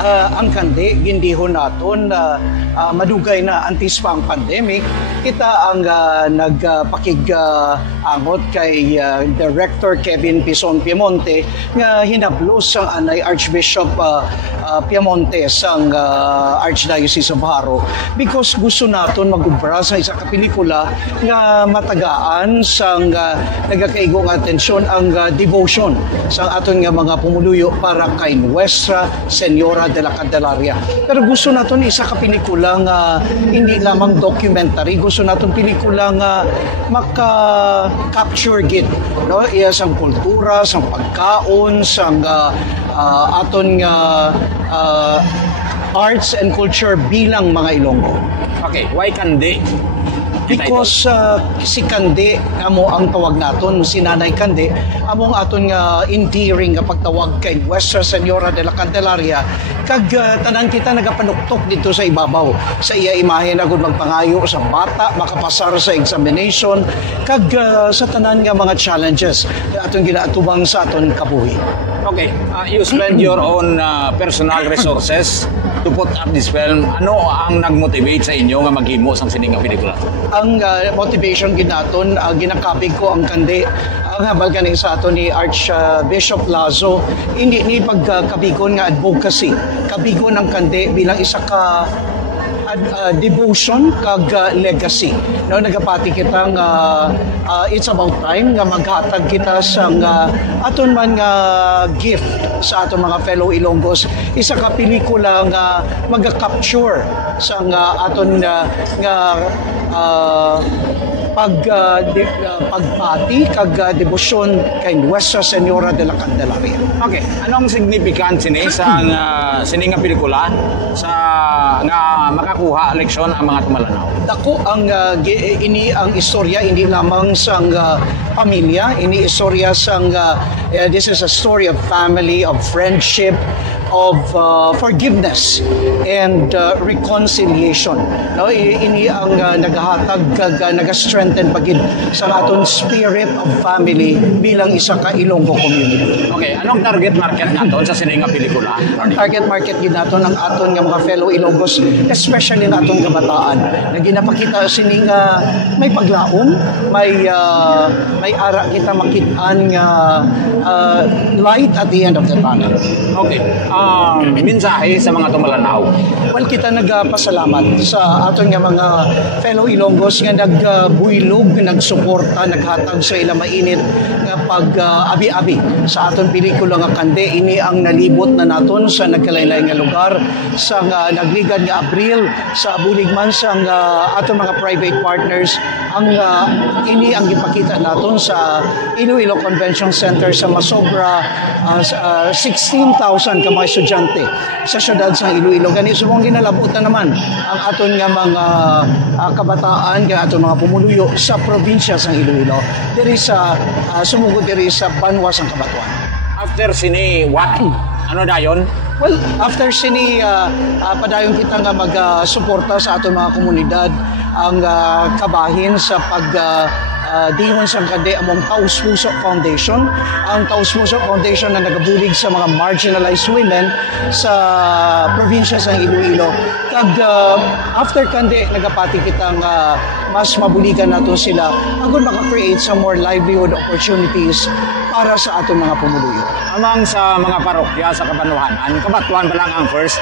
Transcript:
ang kandi gindihon naton madugay na antis pa ang pandemic. Kita ang nagpakig-angot kay Director Kevin Pison Piemonte nga hinablos ang anay Archbishop Piemonte sang Archdiocese of Haro because gusto naton mag-ubra sa isa ka pelikula nga matagaan sang nagakaigong atensyon ang devotion sa aton nga mga pumuluyo para kay Nuestra Señora de la Candelaria. Pero gusto naton isa ka pelikula nga hindi lamang documentary, gusto naton pelikula nga maka-capture gid, no? Iya sang kultura, sang pagkaon, sang aton nga arts and culture bilang mga Ilonggo. Okay, why kandi? Because si Kandi, amo ang tawag naton, si Nanay Kandi, among aton nga endearing nga pagtawag kay Nuestra Señora de la Candelaria, kag tanan kita nagapanuktok dito sa ibabaw. Sa iya imahe na gud magpangayo sa bata, makapasar sa examination, kag sa tanan nga mga challenges aton ginaatubang sa aton kabuhi. Okay, you spend your own personal resources to put up this film. Ano ang nag-motivate sa inyo nga maghimo sang siningang pelikula? Ang motivation ginaton, ginakapig ko ang kandi. Ang habal kaning sa ato ni Archbishop Lazo, hindi ni pagkabigon nga advocacy. Kabigon ang kandi bilang isa ka devotion kag legacy. No, nagapati kita nga it's about time nga maghatag kita sa aton man nga gift sa aton mga fellow Ilonggos. Isa ka pelikula nga maga-capture sa aton nga pagpati kag debosyon kay Nuestra Señora de la Candelaria. Okay, anong significance ni sa sininga pelikula sa nga makakuha leksyon ang mga tumalanaw? Dako ang ini ang istorya hindi lamang sang pamilya, ini istorya sang this is a story of family, of friendship, of forgiveness and reconciliation. No, ini ang nagahatag kag nagastrengthen pagid sa aton spirit of family bilang isa ka Ilonggo community. Okay, anong target market naton sa sininga pelikula? Target market gid naton ang aton nga mga fellow Ilonggos, especially ang aton kabataan. Na ginapakita sininga may paglaom, may ara kita makit-an nga light at the end of the tunnel. Okay. Mensahe sa mga tumalanaw. Well, kita nagpasalamat sa aton nga mga fellow Ilonggos nga nagbuylog, nagsuporta, naghatag sa ila mainit nga pag-abi-abi sa aton pelikula nga Kandi. Ini ang nalibot na naton sa nagkalaylay nga lugar sa nagligad nga Abril sa bulig man sa aton mga private partners. Ang ini ang gipakita naton sa Iloilo Convention Center sa Masobra 16,000 ka mga estudyante sa syudad sa Iloilo. Gani subong ginalabutan naman ang aton nga mga kabataan kay aton mga pumuluyo sa probinsya sa Iloilo. Diri sa sumugod diri sa Banwa sang Kabatuan. After sini what? Ano dayon? Well, after sini padayon kita nga magsuporta sa aton mga komunidad ang kabahin sa dihon sa Kandi among Taos Puso Foundation. Ang Taos Puso Foundation na nagabulig sa mga marginalized women sa probinsya sa Iloilo. Kag after Kandi nagapati kitang mas mabuligan nato sila agon maka-create some more livelihood opportunities para sa aton mga pumuluyo. Amang sa mga parokya sa Kabanwahanan, Kabatuan pa lang ang first